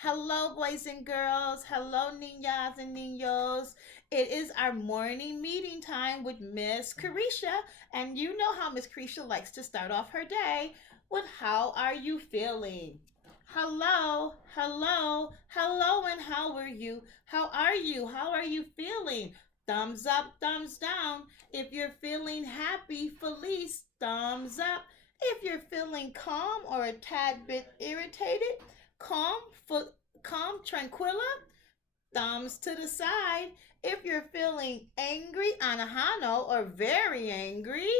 Hello, boys and girls. Hello, niñas and niños. It is our morning meeting time with Miss Karisha. And you know how Miss Karisha likes to start off her day with how are you feeling? Hello, hello, hello, and how are you? How are you? How are you feeling? Thumbs up, thumbs down. If you're feeling happy, feliz, thumbs up. If you're feeling calm or a tad bit irritated, calm, for, calm, tranquila, thumbs to the side. If you're feeling angry, anahano, or very angry,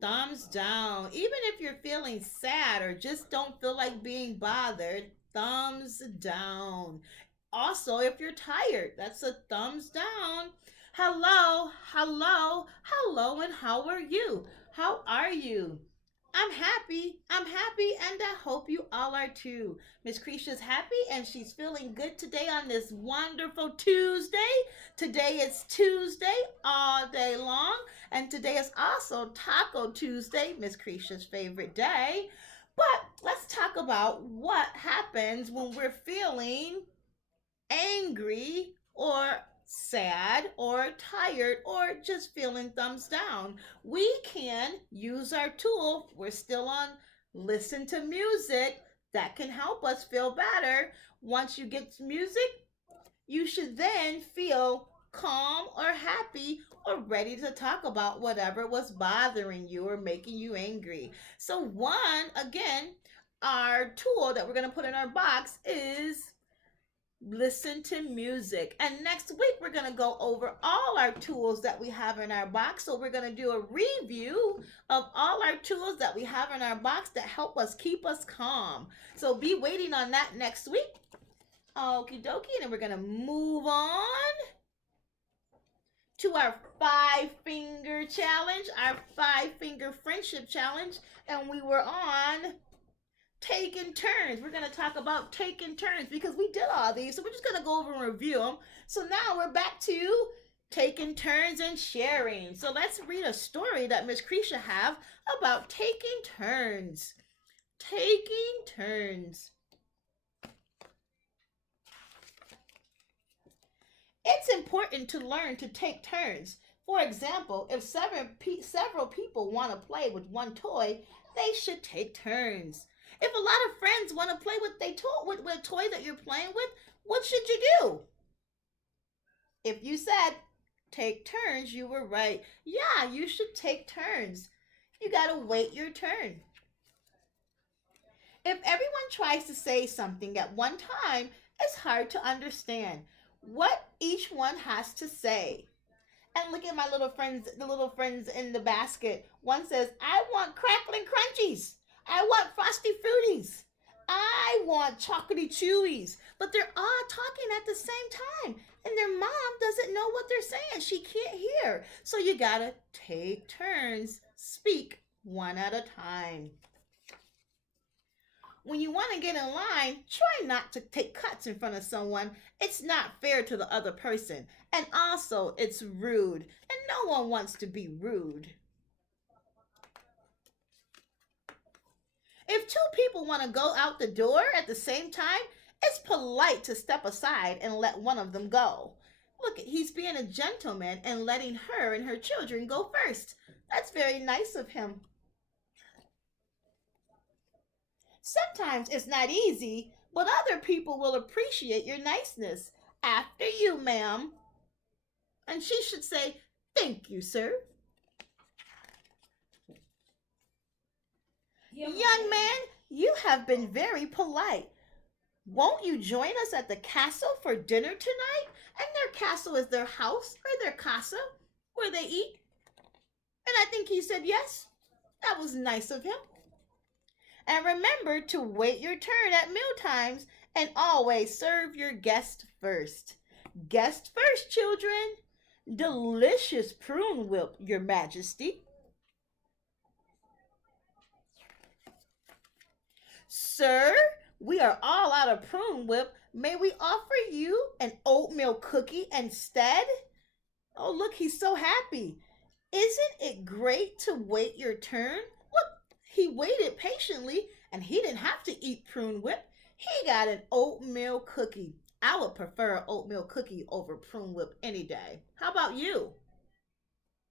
thumbs down. Even if you're feeling sad or just don't feel like being bothered, thumbs down. Also, if you're tired, that's a thumbs down. Hello, hello, hello, and how are you? How are you? I'm happy, and I hope you all are too. Miss Krisha's happy and she's feeling good today on this wonderful Tuesday. Today is Tuesday all day long, and today is also Taco Tuesday, Miss Krisha's favorite day. But let's talk about what happens when we're feeling angry or sad or tired or just feeling thumbs down. We can use our tool. We're still on listen to music that can help us feel better. Once you get music, you should then feel calm or happy or ready to talk about whatever was bothering you or making you angry. So, one, again, our tool that we're going to put in our box is listen to music. And next week, we're going to go over all our tools that we have in our box. So, we're going to do a review of all our tools that we have in our box that help us keep us calm. So, be waiting on that next week. Okie dokie. And then we're going to move on to our 5 finger challenge, our 5 finger friendship challenge. And we were on taking turns. We're going to talk about taking turns because we did all these. So we're just going to go over and review them. So now we're back to taking turns and sharing. So let's read a story that Miss Krisha have about taking turns. Taking turns. It's important to learn to take turns. For example, if several people want to play with one toy, they should take turns. If a lot of friends want to play with a toy that you're playing with, what should you do? If you said take turns, you were right. Yeah, you should take turns. You got to wait your turn. If everyone tries to say something at one time, it's hard to understand what each one has to say. And look at my little friends, the little friends in the basket. One says, I want crackling crunchies. I want frosty fruities. I want chocolatey chewies. But they're all talking at the same time. And their mom doesn't know what they're saying. She can't hear. So you gotta take turns, speak one at a time. When you want to get in line, try not to take cuts in front of someone. It's not fair to the other person. And also, it's rude. And no one wants to be rude. If two people want to go out the door at the same time, it's polite to step aside and let one of them go. Look, he's being a gentleman and letting her and her children go first. That's very nice of him. Sometimes it's not easy, but other people will appreciate your niceness. After you, ma'am. And she should say, thank you, sir. Young man, you have been very polite. Won't you join us at the castle for dinner tonight? And their castle is their house or their casa where they eat. And I think he said yes. That was nice of him. And remember to wait your turn at meal times and always serve your guest first. Guest first, children. Delicious prune whip, your majesty. Sir, we are all out of prune whip. May we offer you an oatmeal cookie instead? Oh, look, he's so happy. Isn't it great to wait your turn? Look, he waited patiently and he didn't have to eat prune whip. He got an oatmeal cookie. I would prefer an oatmeal cookie over prune whip any day. How about you?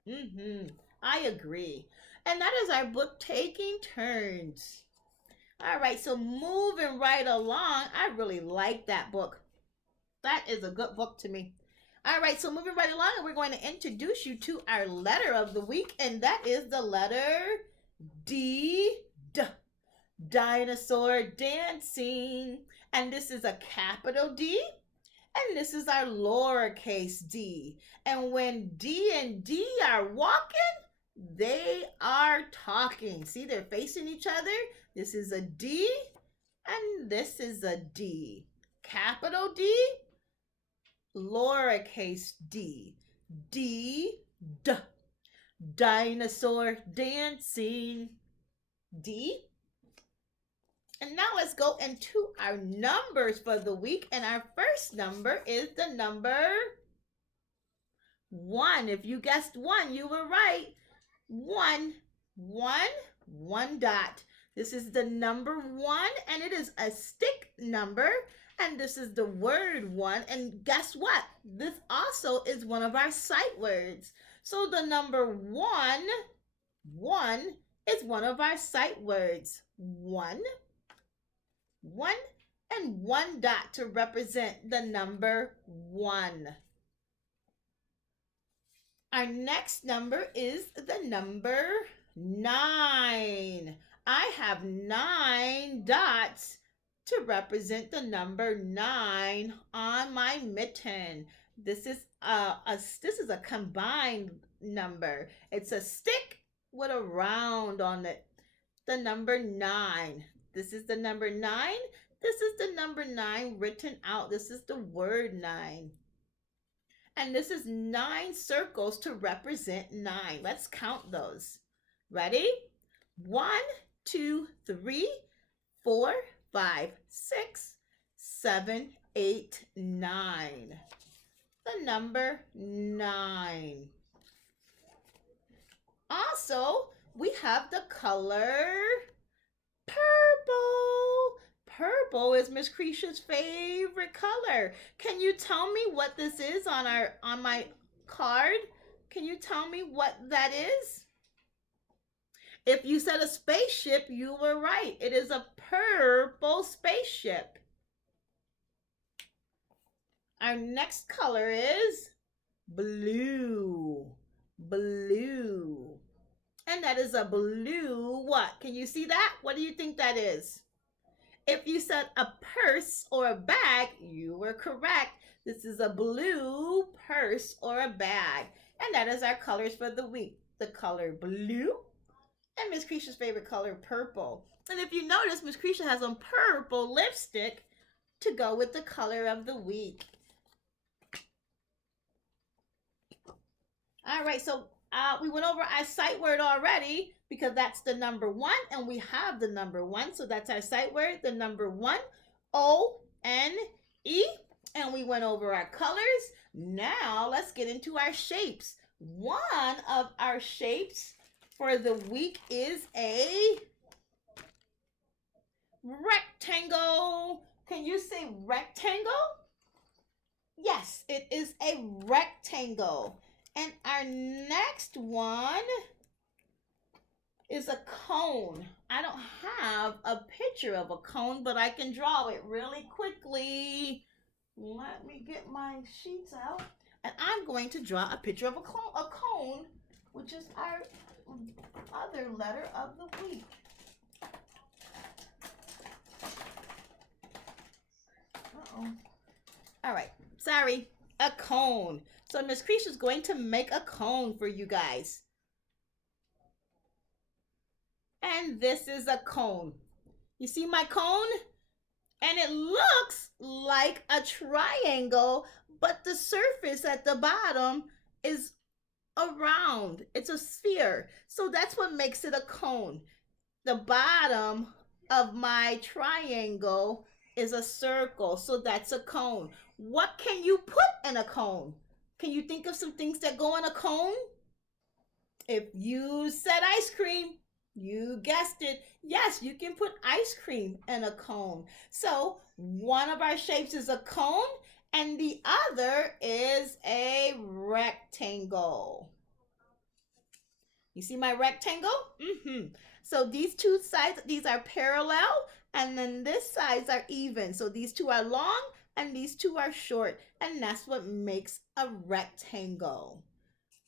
Mm-hmm. I agree. And that is our book taking turns. All right, so moving right along, I really like that book. That is a good book to me. All right, so moving right along, we're going to introduce you to our letter of the week, and that is the letter D. D. Dinosaur dancing. And this is a capital D, and this is our lowercase d. And when D and D are walking, they are talking. See, they're facing each other. This is a D, and this is a D. Capital D, lowercase d. D, D. Dinosaur dancing. D. And now let's go into our numbers for the week. And our first number is the number 1. If you guessed 1, you were right. 1, 1, 1 dot. This is the number 1, and it is a stick number. And this is the word 1. And guess what? This also is one of our sight words. So the number 1, 1 is one of our sight words. 1, 1, and 1 dot to represent the number 1. Our next number is the number 9. I have 9 dots to represent the number 9 on my mitten. This is a combined number. It's a stick with a round on it. The number 9. This is the number 9. This is the number 9 written out. This is the word 9. And this is 9 circles to represent 9. Let's count those. Ready? 1, 2, 3, 4, 5, 6, 7, 8, 9. The number 9. Also, we have the color purple. Purple is Miss Karisha's favorite color. Can you tell me what this is on my card? Can you tell me what that is? If you said a spaceship, you were right. It is a purple spaceship. Our next color is blue. Blue. And that is a blue what? Can you see that? What do you think that is? If you said a purse or a bag, you were correct. This is a blue purse or a bag. And that is our colors for the week. The color blue and Miss Karisha's favorite color, purple. And if you notice, Miss Karisha has on purple lipstick to go with the color of the week. All right, so we went over our sight word already because that's the number 1, and we have the number 1. So that's our sight word, the number 1, O-N-E. And we went over our colors. Now let's get into our shapes. One of our shapes for the week is a rectangle. Can you say rectangle? Yes, it is a rectangle. And our next one is a cone. I don't have a picture of a cone, but I can draw it really quickly. Let me get my sheets out. And I'm going to draw a picture of a cone, which is our other letter of the week. Uh-oh. All right, sorry, a cone. So Miss Karisha is going to make a cone for you guys. And this is a cone. You see my cone? And it looks like a triangle, but the surface at the bottom is a round. It's a sphere. So that's what makes it a cone. The bottom of my triangle is a circle. So that's a cone. What can you put in a cone? Can you think of some things that go in a cone? If you said ice cream, You guessed it. Yes, you can put ice cream in a cone. So one of our shapes is a cone and the other is a rectangle. You see my rectangle? So these two sides, these are parallel, and then this sides are even. So these two are long and these two are short, and that's what makes a rectangle.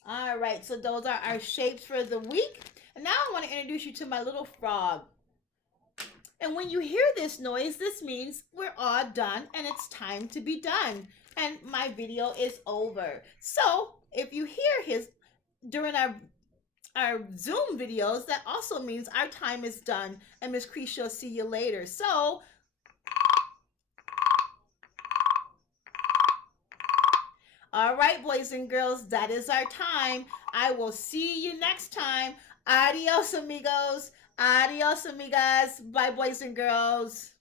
All right, so those are our shapes for the week. And now I want to introduce you to my little frog. And when you hear this noise, this means we're all done and it's time to be done. And my video is over. So if you hear his during our Zoom videos, that also means our time is done. And Miss Karisha will see you later. So, all right, boys and girls, that is our time. I will see you next time. Adios, amigos. Adios, amigas. Bye, boys and girls.